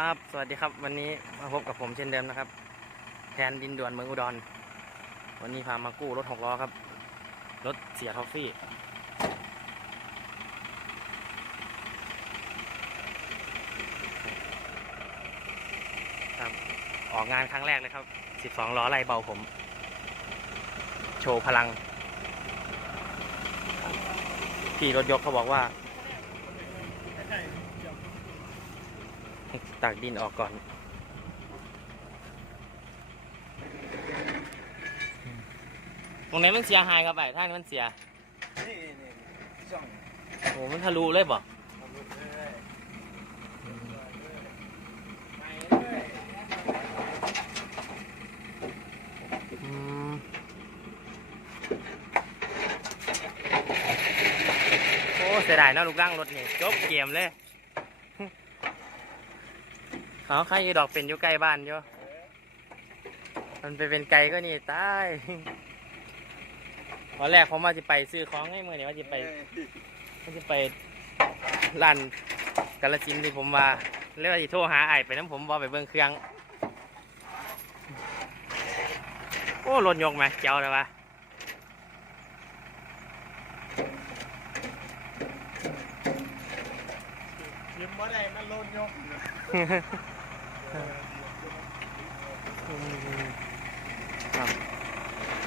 ครับ สวัสดีครับ วันนี้มาพบกับผมเช่นเดิมนะครับ แทนดินด่วนเมืองอุดร วันนี้พามากู้รถหกล้อครับ รถเสียท็อฟฟี่ ครับ ออกงานครั้งแรกเลยครับ12ล้อไล่เบาผม โชว์พลัง พี่รถยกเขาบอกว่า ตักดินออกก่อน ตรงไหนมันเสียหายครับไอ้ท่างนี้มันเสีย นี่นี่ช่องโอ้มันทะลุเลยบ่ทำรถเลยไปเลยอืมโอ้เสียดายเนาะลูกร่างรถนี่จบเกมเลย เขาใครอยู่ดอกเป็นอยู่ใกล้บ้านอยู่มันไปเป็นไกลก็นี่ตายตอนแรกผมว่าจะไปซื้อของให้มือนี่ว่าจะไปก็จะไปร้านกาลสินธุ์ที่ผมว่าเรียกว่าจะโทรหาไอ้ายไปน้ำผมบอไปเบิ่งเครื่อง โอ้รถยกไหมเจ้าเลยวะยิ้มว่าได้มันโลดยก ครับ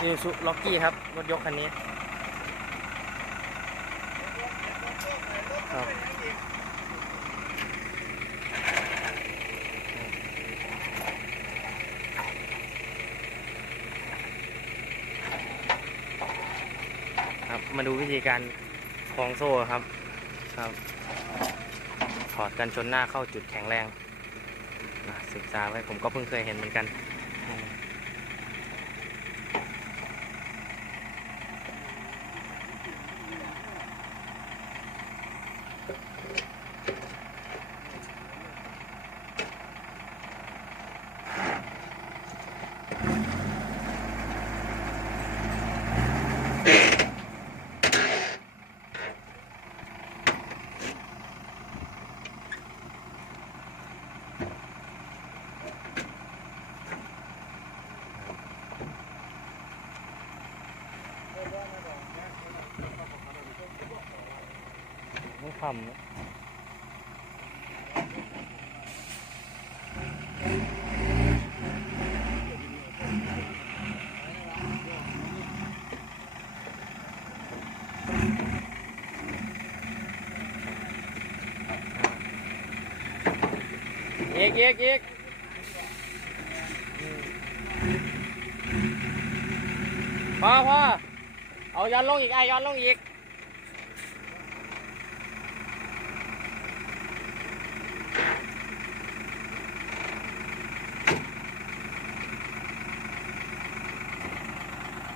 ยูซุล็อกกี้ครับ รถยกคันนี้ ครับครับ มาดูวิธีการคล้องโซ่ครับ ครับ ถอดกันชนหน้าเข้าจุดแข็งแรงนะ ศึกษาไว้ผมก็เพิ่งเคยเห็นเหมือนกัน มไม่คำนะอีกอีกอีกอืมพอพอเอาย้อนลงอีกไอ้ย้อนลงอีก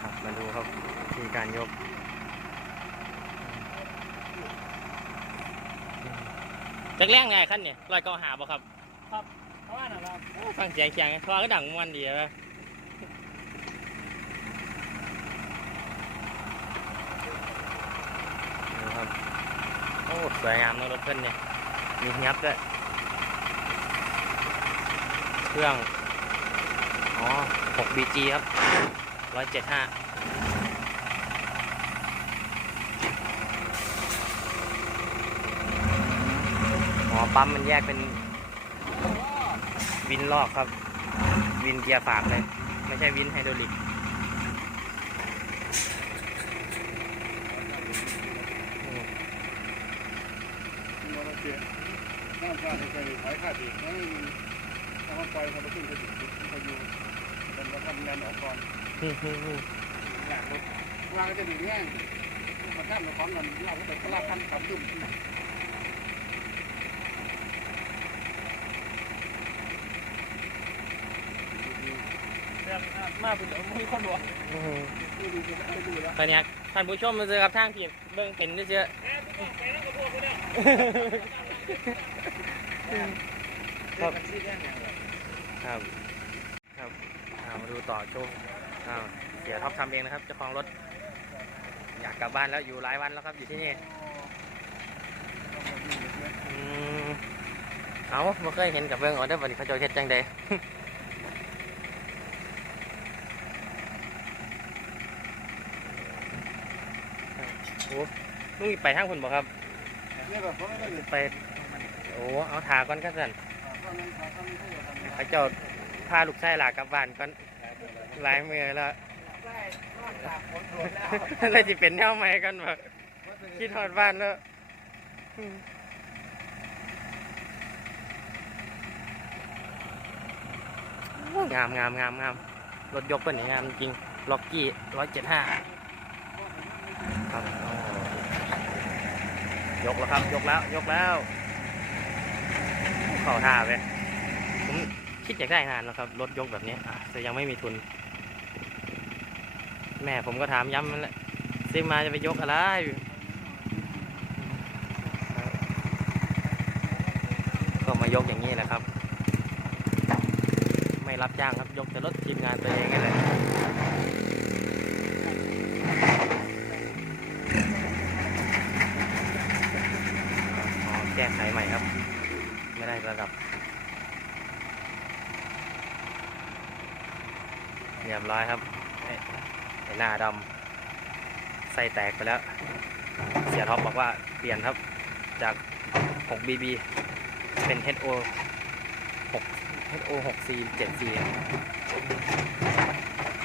ครับมาดูครับวิธี การยกจักแรงไงขั้นเนี่ยลอยเกาหาบ่ครับเพราะว่านะครับโอ้ฟังเสียงเสียงทอก็ดังมันดีเลยดูครับโอ้สวยงามเนอะรถเพิ่นเนี่ยมีงับด้วยเครื่อง อ๋อ 6BG ครับ 175 อ๋อปั๊มมันแยกเป็น วินลอกครับ วินเกียร์ฝากเลย ไม่ใช่วินไฮดรอลิกมันก็เสียน้ำชาติเคยขายขาดอีกนั่นถ้ามันปล่อยเขาไปขึ้นไปถึงเขาอยู่มันก็ทำงานออกก่อนอยากรถวางจะดีแง่มาข้ามมาพร้อมกันเราก็ไปตลาดคันขับดุ่ม มาเป็นมีคนบอกตอนนี้ท่านผู้ชมมาเจอกับทางผิดเบิ่งเป็นได้เจอครับครับครับอ่ามาดูต่อโชว์อ้าวเสียท็อปทำเองนะครับเจ้าของรถ อยากกลับบ้านแล้วอยู่หลายวันแล้วครับอยู่ที่นี่อืมเอาบ่เคยเห็นกับเบิ่งเอาเด้อบัดนี้เขาเจ้าเฮ็ดจังได โอ้ลุงไปทางพุ่นบ่ครับ เนี่ยแบบเพราไม่ได้เลยไป โอ้เอาถาก่อนก็สั่นเขาเจ้าพาลูกชายหลากลับบ้านก่อนหลายมือแล้วเลยสิเป็นแนวใหม่กันบ่คิดฮอดบ้านแล้วงามงามงามงามรถยกเป็นงามจริง ล็อกกี้ร้อยเจ็ดห้าครับ ยกแล้วครับ ยกแล้ว ยกแล้วเข้าท่าไปผมคิดอยากได้นานแล้วครับ รถยกแบบนี้แต่ยังไม่มีทุน แม่ผมก็ถามย้ำนั่นแหละซื้อมาจะไปยกอะไรก็มายกอย่างนี้แหละครับ ไม่รับจ้างครับยกแต่รถทีมงานตัวเองนี่แหละอ๋อแก้ไขใหม่ครับ ไม่ได้ระดับ เรียบร้อยครับไอ้ไอ้หน้าดำไส้แตกไปแล้ว เสียท็อปบอกว่าเปลี่ยนครับจาก 6BB เป็น HO 6 HO 6C 7C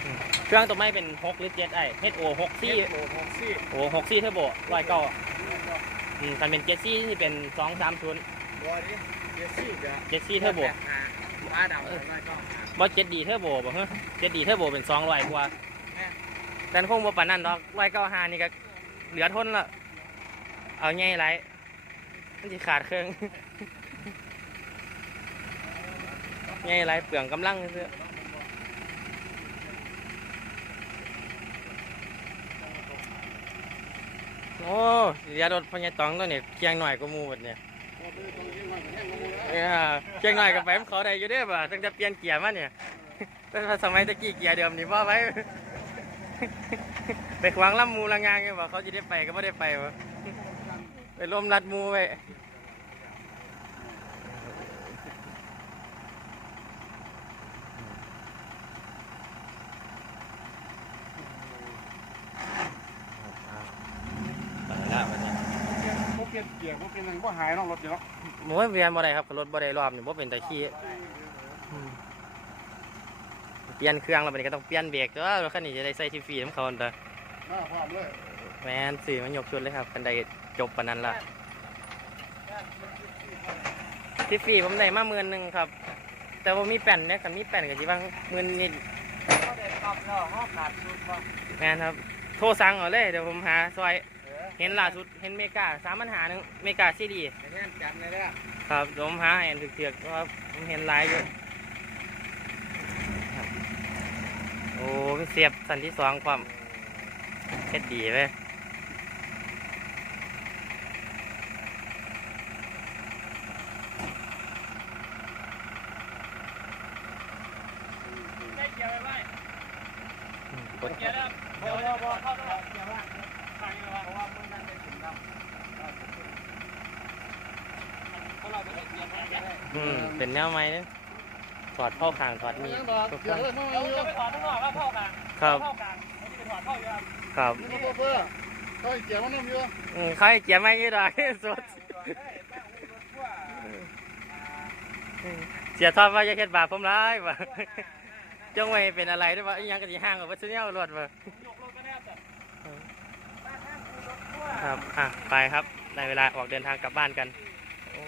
อืมเครื่องตัวไม่เป็น 6 หรือ 7 ไอ้ HO 6C โอ้โหซี่โอ้ 6C เทอร์โบร้อยเก้า อืมคันเป็น 7C ที่เป็น2 3 0บัวดิเจสซี่กับ 7C เทอร์โบมาดำร้อยก็บอสเจ็ดดีเทอร์โบบ่ฮะเจ็ดดีเทอร์โบเป็นสองร้อยกว่าแต่คงบ่ปานนั้นดอกร้อยเก้าห้านี่ก็เหลือทนละเอาไงไรมันจะขาดเครื่องไงไรเปลืองกำลังซื้อ โอ้ยารถพญาตองตัวนี้เคียงหน่อยก็มูหมดเนี่ยเออเชียงหน่อยกับแฟมเขาได้อยู่เด้อบ่ะตั้งแต่เปลี่ยนเกียร์มาเนี่ยตั้งแต่สมัยตะกี้เกียร์เดิมนี่พ่อไว้ไปขวางลำมูลางงานไงบ่เขาจะได้ไปก็ไม่ได้ไปบ่ไปล้มรัดมูไปแล้วบัดนี้ พวก เปลี่ยนเกียร์พวกเปลี่ยนอะไรพวกหายนอกรถอยู่เนาะโอ้ยเวียนบ่ได้ครับรถบ่ได้รอบนี่บ่เป็นตะขี้อืมเปลี่ยนเครื่องแล้วบัดนี้ก็ต้องเปลี่ยนเบรกตัวรถคันนี้จะได้ใส่ที่ฟรีน้ำเขาอันเด้อหน้าความเลยแมนสื่อมันยกชุดเลยครับคันใดจบปานนั้นล่ะที่ฟรีผมได้มาหมื่นหนึ่งครับ แต่ว่ามีแป้นเนี่ยคันมีแป้นก็สิว่าหมื่นนิดเขาได้กลับแล้วเขาขาดชุดป่ะแมนครับ โทรสั่งเอาเลยเดี๋ยวผมหาซอย เออเห็นล่าสุดเห็นเมกาสามปัญหาหนึ่งเมกาซีดีแต่เนี่ยจำเลยเด้อครับเดี๋ยวผมหาให้อันถึกๆเพราะว่าผมเห็นหลายอยู่ครับโอ้เป็นเสียบสันที่สองความเฮ็ดดีเว้ยไม่เกี่ยวไปไหมอืมกดเกี่ยวแล้วพอพอพอเข้าแล้วเกี่ยวว่าฟังอยู่ว่าเพราะว่าเมื่อนั้นได้ถึงแล้ว เพราะเราไม่ได้เกี่ยวไม่ได้อืมเป็นแนวไม้เนี่ยถอดเข้าคางถอดมีเกี่ทุยวกเกี่คยวรั้งเลยมาเราอยู่จะไปถอดข้างนอกแล้วพ่อกันครับพ่อกันเราจะไปถอดเข้าอยู่ครับครับนี่ก็เพื่อก็เกี่ยวมันน้ำอยู่อืมเขาให้เกียร์ไม่ยี่ดอกสดเสียทอดว่าจะเฮ็ดบาปผมร้ายว่ะจงไว้เป็นอะไรด้วยว่าอิหยังก็สิห่างกับวัตถุเนี่ยรวดว่ะ ยกรถก็แน่แต่ ครับ อะ ไปครับ ในเวลาออกเดินทางกลับบ้านกัน โอ้